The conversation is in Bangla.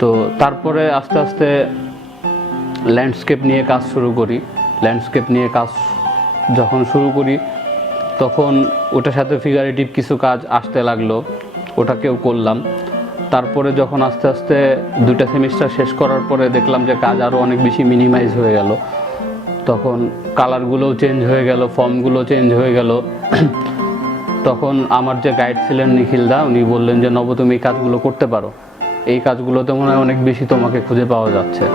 তো তারপরে আস্তে আস্তে ল্যান্ডস্কেপ নিয়ে কাজ শুরু করি। ল্যান্ডস্কেপ নিয়ে কাজ যখন শুরু করি তখন ওটার সাথে ফিগারেটিভ কিছু কাজ আসতে লাগলো, ওটাকেও করলাম। তারপরে যখন আস্তে আস্তে 2টা সেমিস্টার শেষ করার পরে দেখলাম যে কাজ আরও অনেক বেশি মিনিমাইজ হয়ে গেল, তখন কালারগুলোও চেঞ্জ হয়ে গেল, ফর্মগুলো চেঞ্জ হয়ে গেল। তখন আমার যে গাইড ছিলেন নিখিল দা, উনি বললেন যে নব, তুমি এই কাজগুলো করতে পারো, এই কাজগুলোতে মনে হয় অনেক বেশি তোমাকে খুঁজে পাওয়া যাচ্ছে।